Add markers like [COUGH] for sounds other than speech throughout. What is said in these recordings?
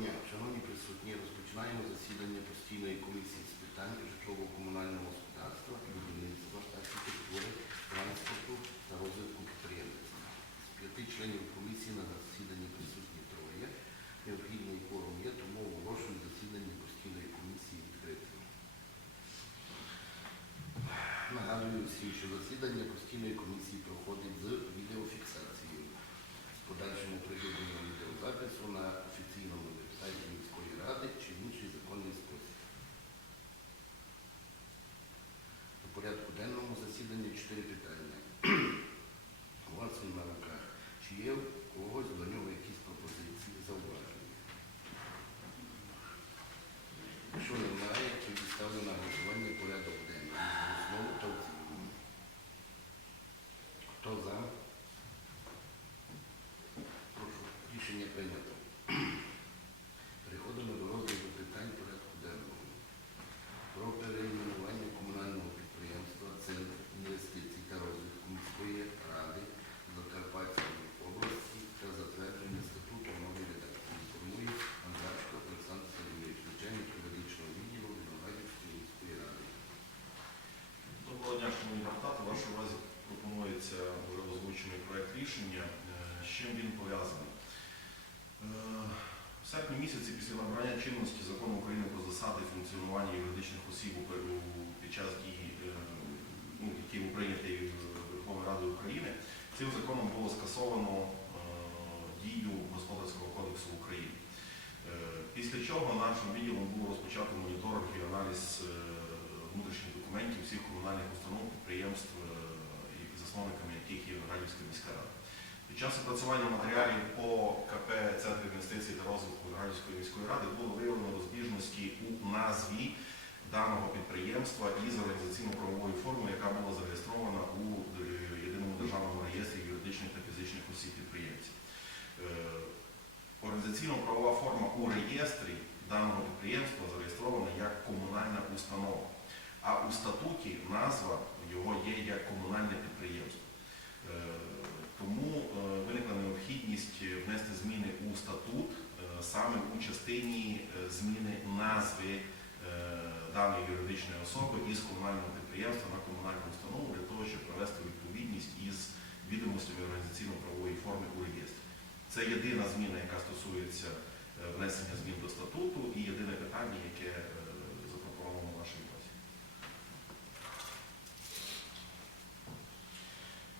дня, шановні присутні, розпочинаємо засідання постійної комісії з питань житлово-комунального господарства, будівництва та архітектури, транспорту та розвитку підприємництва. З п'яти членів комісії на засіданні присутні троє. Необхідний форум є, тому оголошую засідання постійної комісії відкритим. Нагадую всім, що засідання постійної комісії проходить з відеофіксацією з подальшим оприлюдненням відеозапису на офіційному вебсайті міської ради чи в інший законний спосіб. У порядку денному засідання чотири питання. У вас на руках. Чи є у когось до нього якісь пропозиції, зауваження? Якщо немає, тоді ставлю на голосування порядок денний. За основу та в цілому. Хто за? Прошу, рішення прийнято. Переходимо до розгляду питань порядку денного. Про перейменування комунального підприємства Центр інвестицій та розвитку міської ради Закарпатської області та затвердження статуту нової редакції. Інформує Андрашко Олександр Сергійович, начальник юридичного відділу Виноградівської міської ради. Доброго дня, шановні депутати. В вашій увазі пропонується вже озвучений проект рішення. Е, З чим він пов'язаний? Е, В серпні місяці після набрання чинності закону України про засади функціонування юридичних осіб у у- під час дії, е, ну, який був прийнятий Верховною Радою України, цим законом було скасовано дію Господарського кодексу України. Після чого нашим відділом було розпочато моніторинг і аналіз внутрішніх документів всіх комунальних установ, підприємств, е, засновниками яких є Радівська міська рада. Під час опрацювання матеріалів по КП Центр інвестицій та розвитку Радівської міської ради було виявлено розбіжності у назві даного підприємства із організаційно-правовою формою, яка була зареєстрована у е, єдиному державному реєстрі юридичних та фізичних осіб підприємців. Е, Організаційно-правова форма у реєстрі даного підприємства зареєстрована як комунальна установа, а у статуті назва його є як комунальне підприємство. Е, Тому е, виникла необхідність внести зміни у статут е, саме у частині зміни назви даної юридичної особи із комунального підприємства на комунальну установу для того, щоб привести у відповідність із відомостями організаційно-правової форми у реєстрі. Це єдина зміна, яка стосується внесення змін до статуту, і єдине питання, яке е, запропоновано в вашій увазі.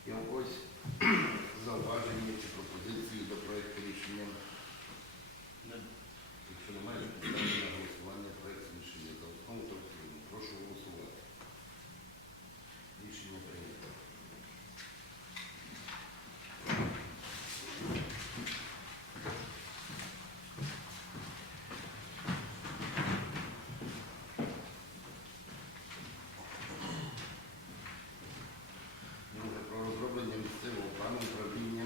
Є ось [CLEARS THROAT] зауваження чи пропозиції до проекту рішення? Якщо немає, то ставлю на голосування проект рішення за основу та в цілому. Прошу голосувати. Рішення прийнято. Друге. Про розроблення місцевого плану управління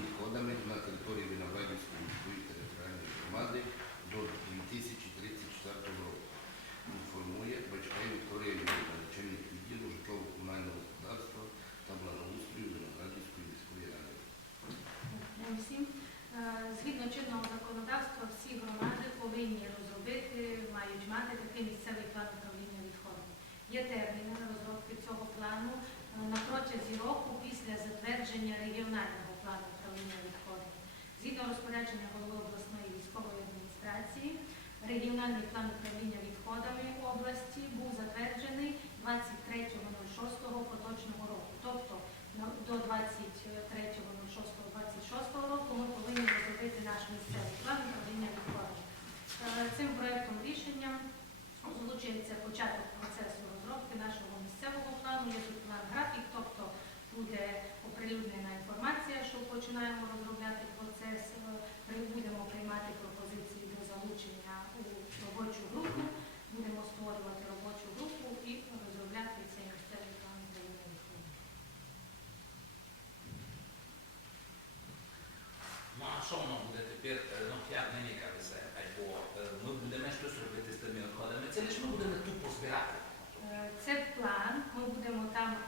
відходами на території Виноградівської міської територіальної громади до 2034 року. Інформує Бачкай Вікторія Юрійовна, начальник відділу житлово-комунального господарства та благоустрою Виноградівської міської ради. Дякую всім. Е, Згідно чинного законодавства, всі громади повинні розробити, мають мати такий місцевий план управління відходами. Є терміни на розробки цього плану е, на протязі року після затвердження регіонального плану управління відходами. Згідно розпорядження голови обласної військової адміністрації, регіональний план управління відходами області був затверджений 23.06 поточного року. Тобто на- до 23.06.26 року ми повинні розробити наш місцевий план управління відходами. Е, Цим проектом рішення озвучується початок процесу розробки нашого місцевого плану. Є тут план графік, тобто буде оприлюднена інформація, що починаємо розробляти процес. Е, при- Будемо приймати пропозиції до залучення у робочу групу, будемо створювати робочу групу і розробляти цей місцевий план управління відходами. Ну а що воно буде тепер? Е, Ну як мені каже, або ми будемо щось робити з тими відходами. Це лише ми будемо тупо збирати. Е, Це план. Ми будемо там е,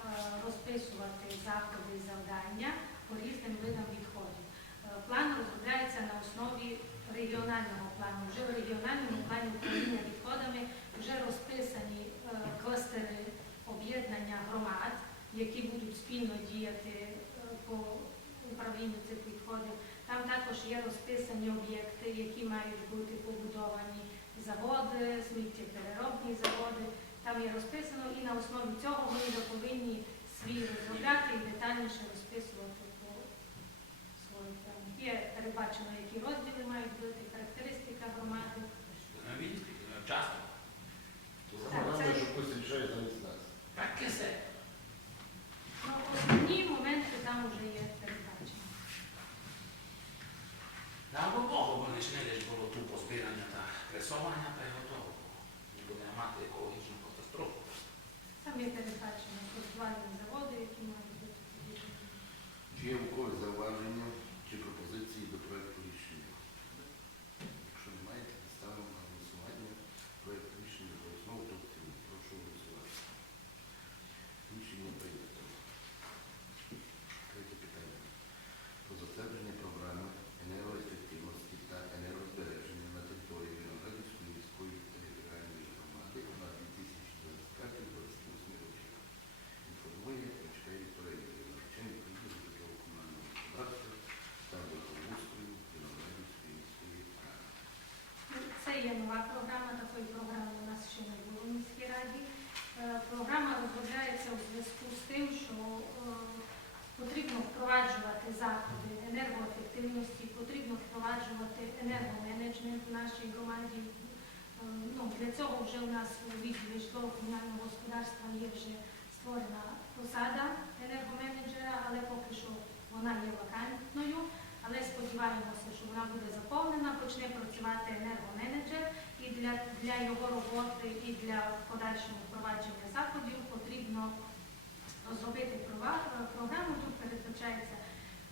розписувати заходи і завдання по різним видам відходів. План розробляється на основі регіонального плану. Вже в регіональному плані управління відходами вже розписані кластери об'єднання громад, які будуть спільно діяти по управлінню цих відходів. Там також є розписані об'єкти, які мають бути побудовані заводи, сміттєпереробні заводи. Там є розписано, і на основі цього ми вже повинні свій розробляти і детальніше розписувати по своїх там. Є передбачено, які розділи мають бути, характеристика громади. Часто. Головне, що хтось рішає замість нас. Таке все. Ну, основні моменти там вже є передбачені. Слава Богу, бо не лиш було ту позбирання та пресування, та й готово. Не будемо мати екологічну катастрофу. Там є передбачено фестивальні заводи, які мають бути побудовані. Чи є у когось зауваження чи пропозиції до проекту рішення? Якщо немає, то ставимо на голосування проект рішення за основу та в цілому. Прошу голосувати. Рішення прийнято. Третє питання. Про затвердження програми енергоефективності та енергозбереження на території Виноградівської міської територіальної громади на 2025-2028 роки. Інформує Мачка Вікторія Юрійовна, начальник відділу житлово-комунального господарства та благоустрою Виноградівської міської ради. Ну, Це є нова програма, такої програми у нас ще не було в міській раді. Е, Програма розробляється у зв'язку з тим, що е, потрібно впроваджувати заходи енергоефективності, потрібно впроваджувати енергоменеджмент в нашій громаді. Е, Ну, для цього вже у нас у відділі житлово-комунального господарства є вже створена посада енергоменеджера, але поки що вона є вакантною. Але сподіваємося, вона буде заповнена, почне працювати енергоменеджер, і для, для його роботи і для подальшого впровадження заходів потрібно е, програму. Тут передбачається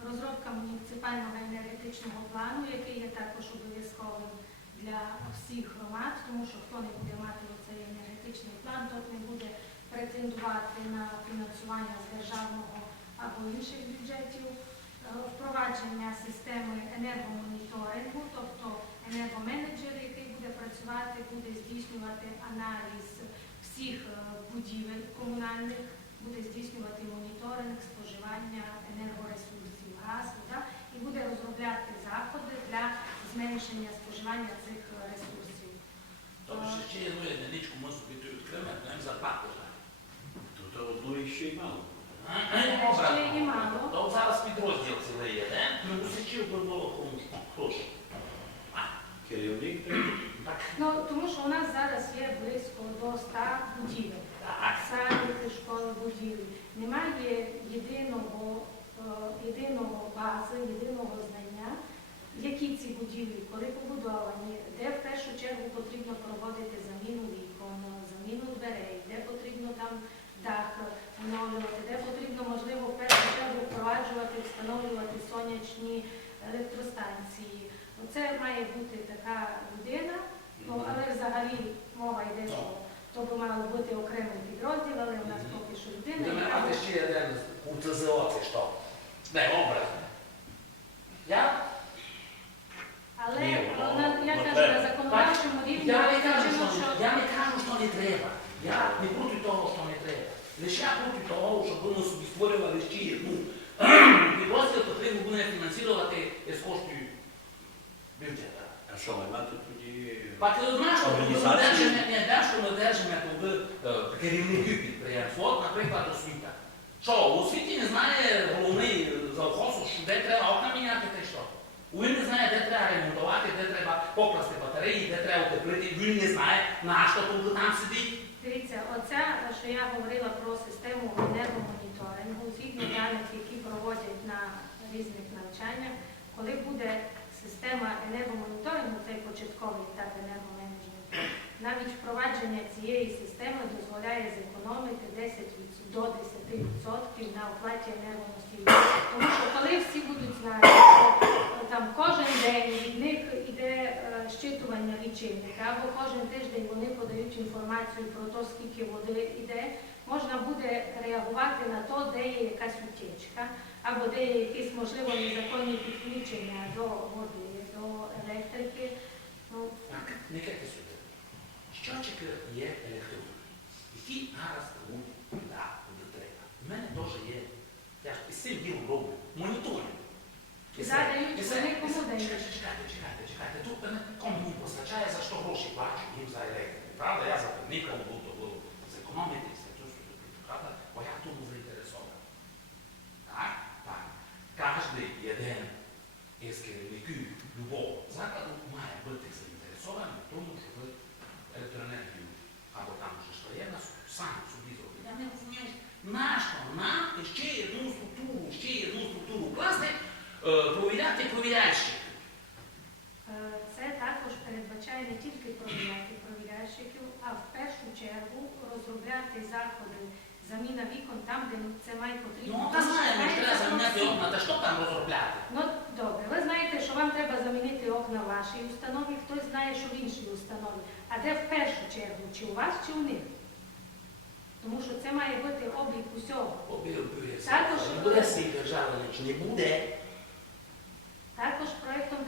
розробка муніципального енергетичного плану, який є також обов'язковим для всіх громад, тому що хто не буде мати цей енергетичний план, тот не буде претендувати на фінансування з державного або інших бюджетів. Е, Впровадження системи енергомоніторингу, тобто енергоменеджер, який буде працювати, буде здійснювати аналіз всіх е, будівель комунальних, буде здійснювати моніторинг споживання енергоресурсів, газ, вода, і буде розробляти заходи для зменшення споживання цих е, ресурсів. Тобто ще ще одну одиничку може бути відкриме, нам зарплату. То то одної ще й мало. Ще і мало. Зараз підрозділ цілий є, не? Ну, усичів би було комусь. Хто? Керівник. Так. Ну, тому що у нас зараз є близько до 100 будівель. Так. садики, школи, будівлі. Немає єдиного, е, єдиного бази, єдиного знання, які ці будівлі, коли побудовані, де в першу чергу потрібно проводити заміну вікон, заміну дверей, де потрібно там дах встановлювати, де потрібно, можливо, в першу чергу впроваджувати, встановлювати сонячні електростанції. Оце має бути така людина, ну, але взагалі мова йде, що то би мало бути окремий підрозділ, але у нас поки що людина. Мати ще один у ТЗО, це що? Не, образно. Я? Але я ну, кажу, на законодавчому рівні Я не кажу, що, не кажу, що не треба. Я не проти того, що не треба. Лише проти того, щоб ми собі створювали ще ну, підрозділ потрібно буде фінансувати з коштів бюджету. А що ми мати тоді? Так, знаєш, що ми Організації? не держимо, ми держимо якби, керівників підприємств. От, наприклад, освіта. Що, у освіті не знає головний завхоз, що де треба окна міняти, й що? Він не знає, де треба ремонтувати, де треба покласти батареї, де треба утеплити. Він не знає, на що тут там сидить. дивіться, оця, що я говорила про систему енергомоніторингу, згідно даних, які проводять на різних навчаннях, коли буде система енергомоніторингу, цей початковий етап енергоменеджменту, навіть впровадження цієї системи дозволяє зекономити 10 від- до 10% на оплаті енергоносіїв. Тому що коли всі будуть знати, що е, там кожен день від них іде е, щитування лічильника, або кожен тиждень вони подають інформацію про те, скільки води йде, можна буде реагувати на то, де є якась утічка, або де є якісь, можливо, незаконні підключення до води, до електрики. Ну, так. Не кажете сюди. Що є електрика? Які зараз тому туди треба? У мене теж є. Я з цим ділом роблю. Моніторинг. Задають, вони кому дають. Чекайте, чекайте, чекайте. Тут мене кому постачає, за що гроші бачу, їм за електрику. Правда, я запевнив, кому буду зекономити. Нащо нам ще одну структуру, ще одну структуру класти, е, провіряти провірящих. Е, Це також передбачає не тільки провіряти провірящиків, а в першу чергу розробляти заходи заміна вікон там, де це має потрібно. Ну, та знаємо, що треба заміняти окна, та що там розробляти? Ну, добре, ви знаєте, що вам треба замінити окна в вашій установі, хтось знає, що в іншій установі. А де в першу чергу, чи у вас, чи у них? Тому що це має бути облік усього. Також Не буде свій держави, не буде. Також проєктом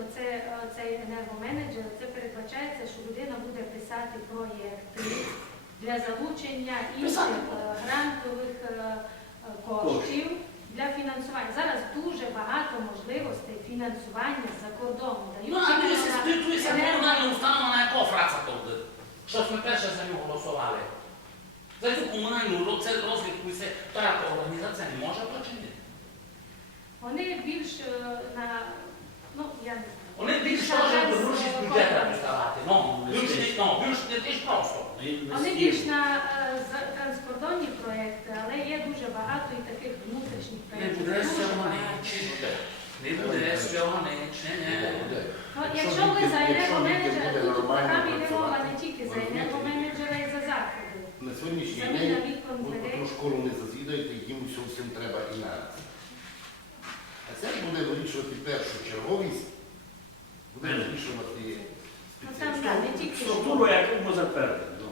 оце, цей енергоменеджер, це передбачається, що людина буде писати проєкти для залучення інших е, грантових е, е, коштів для фінансування. Зараз дуже багато можливостей фінансування з-за кордону. Дають Ну, а іменно дивися, на спитуйся енерго- комунальна установа, на якого фраца то буде. Щось ми перше за нього голосували. За цю комунальну ро- це розвідку і це та організація не може починити. Вони більш е, на ну я не знаю. Вони більш жаль, гроші з бюджету доставати. Ну, більш не ну, більш не ти ж просто. Вони більш на е, транскордонні проекти, але є дуже багато і таких внутрішніх Не буде з цього. Не буде з цього. Не, не. Ну, Якщо ви за буде тут в програмі йде мова не тільки за розумієте? енергоменеджера і за заходи. На сьогоднішній Заміна день вікон ви дверей. ту школу не зазвідаєте, їм усім всім треба і наразі. А це буде вирішувати першу черговість, буде вирішувати Ну там спеціаліст. не тільки Структуру, яку ми затвердили. Ну.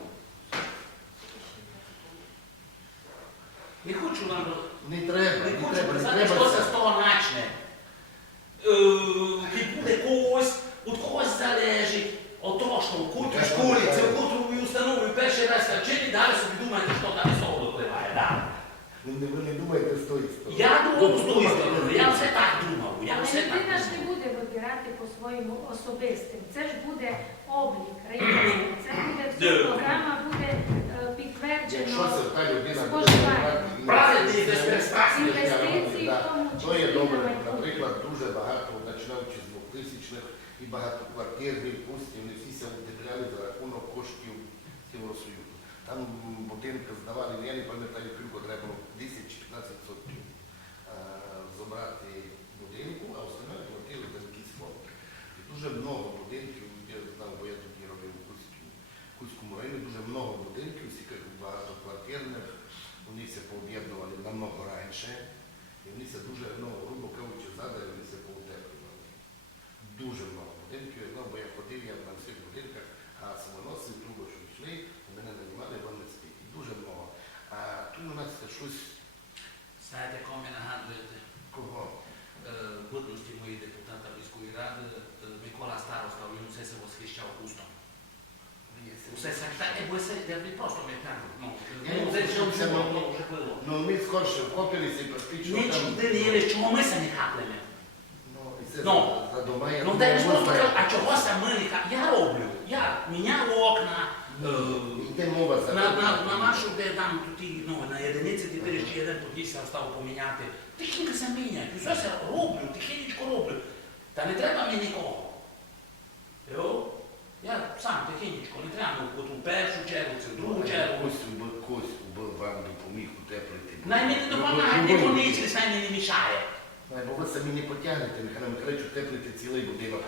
Не хочу нам Не треба, Не не хочу треба, не казати, треба. що це це. з того начне. Е, Чи буде когось, від когось залежить, от того, що в котрій Так, школі, так. це в котрій установі перший раз вчили, далі собі думаєте, що там з того випливає. Да. Ви не, ви не думаєте з тої сторони. Я думав Ви з тої думаєте, сторони, я все так думав. Я Але все так людина ж не думав. буде вибирати по-своєму особистим. Це ж буде облік реєстру. Це буде програма буде е, підтверджено споживання. Правильно, інвестиції, в тому То є добре, на наприклад, дуже багато, починаючи з 2000-х і багатоквартирні пусті, вони всі утепляли за рахунок коштів Євросоюзу. Там будинки здавали, я не пам'ятаю, скільки треба було 10 чи 15 відсотків е, забрати будинку, а остальне платили за якісь фонди. І дуже много будинків, я знав, бо я тоді робив у Кузькому, Кузькому районі, дуже много будинків, всі багатоквартирних, вони все пооб'єднували намного раніше. І вони це дуже, ну, грубо кажучи, задали, вони це поутеплювали. Дуже много будинків. Ну, бо я ходив, я на всіх будинках, а самоноси, труби, що йшли, мене наймали в Онецький. Дуже много. А тут у нас щось Знаєте, кого ми нагадуєте? кого? Е, В бутності моєї депутата міської ради е, Микола Староста, він все се восхищав густом. Усе се так, е, бо це я не просто ми кажу. Ну, Я ну, не це хочу, це було, було. Ну, ми скорше вкопилися і практично Ніч там... дивили, чого ми се не хаплемо. Ну, і це Ну. за, за дома, я Ну дай ж просто знаєте. кажу, а чого саме ми не хаплемо? Я роблю. Я міняв окна, е, Йде мова за... на, на, на нашу, де там тут, і, ну, на єдиниці тепер ще один подійся став поміняти. Тихенько се міняють, усе се роблю, тихенечко роблю. Та не треба мені нікого. Йо? Я сам тихенечко, не треба ну, от у першу чергу, це в другу чергу. Костю би, Костю би вам допоміг утеплити. Най не допомагає, не помічли, най мені не мішає. Бо ви самі не потягнете, Михайло Михайлович, утеплити цілий будинок.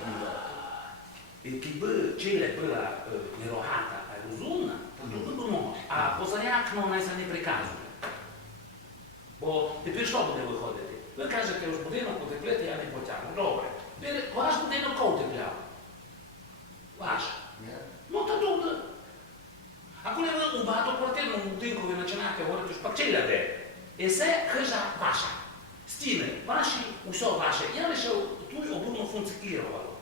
І якби Чиля була е, не рогата, а розумна, то тут може. А позаякно вона це не приказує. Бо тепер що буде виходити? Ви кажете, ось будинок утеплити, я не потягну. Добре. Ваш будинок кого утепляв? Ваш. Ну то тут. А коли ви у багатоквартирному будинку ви починаєте говорити, що пакчиля де? І це хижа ваша. Стіни ваші, усе ваше. Я лише тут обудно функціонувало.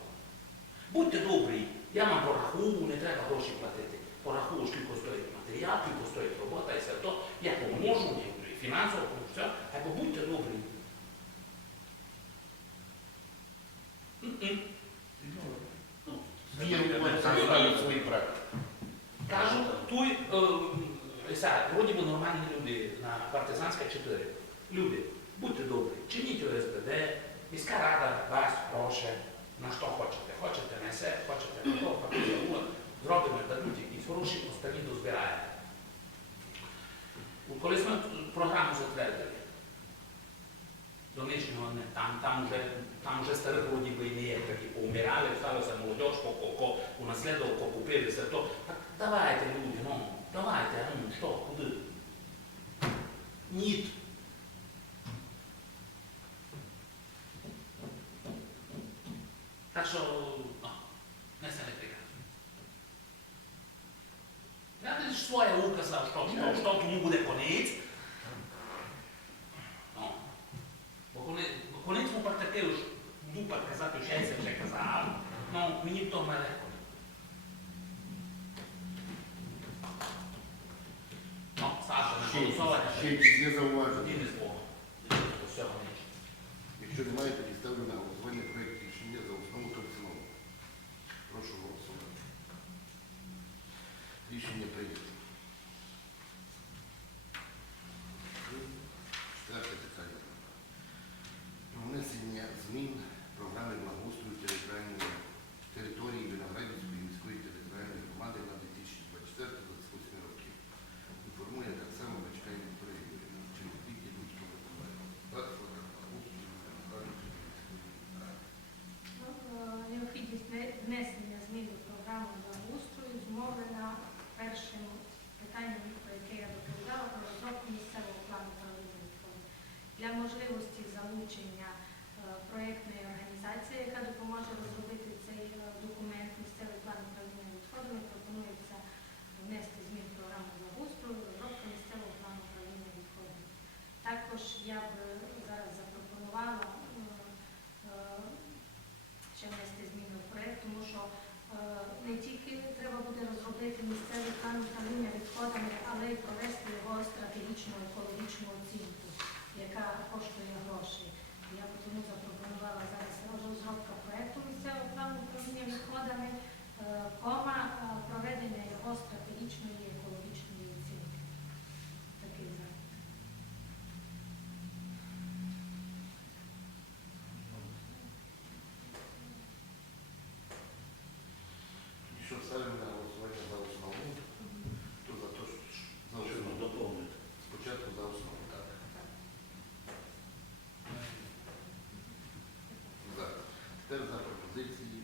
Будьте добрі, я вам порахую, не треба гроші платити. Порахую, скільки стоїть матеріал, скільки стоїть робота і все то. Я поможу, фінансово, все. Або будьте добрі. Покажуть свої практики. Кажу, тут, е, вроді би нормальні люди на партизанська 4. Люди, будьте добрі, чиніть ОСБД, міська рада вас гроші, на що хочете. Хочете несе, хочете на то, папір, зробимо, дадуть якісь гроші, останні дозбираємо. Коли ми програму затвердили, до нижнього не, там, там вже, там вже старих вроді би не є, такі поумирали, сталося молодь, ко, унаслідував, ко купили все то. Так давайте, люди, ну, давайте, ну, що, куди? Ніт. Так що, ну, не се не приказує. Я лише своє указав, що, що, що тому буде конець. Ще не якісь- голосувати. ще якісь є зауваження. І не з Богом. До всього нічого. Якщо немає, тоді ставлю на голосування проєкт рішення за основу та в цілому. Прошу голосувати. Рішення прийнято. Внесення змін до програми благоустрою зумовлена першим питанням, про яке я доповідала, про розробку місцевого плану відходів. Для можливості залучення е, проєктної організації, яка допоможе розробити цей е, документ, місцевий план управління відходами, пропонується внести змін програму благоустрою, розробка місцевого плану управління відходами. Також я б зараз запропонувала е, е, ще внести зміни в проєкт, тому що е, не тільки треба буде розробити місцеві план управління відходами, але й провести його стратегічну екологічну оцінку, яка коштує гроші. Я тому запропонувала зараз розробка проєкту місцевого плану управління відходами, е, кома е, проведення його стратегічної екологічної оцінки. Такий захід. І що ставимо на голосування за основу? то за те, що за основу? доповнити. Спочатку за основу, так. За. Тепер за пропозиції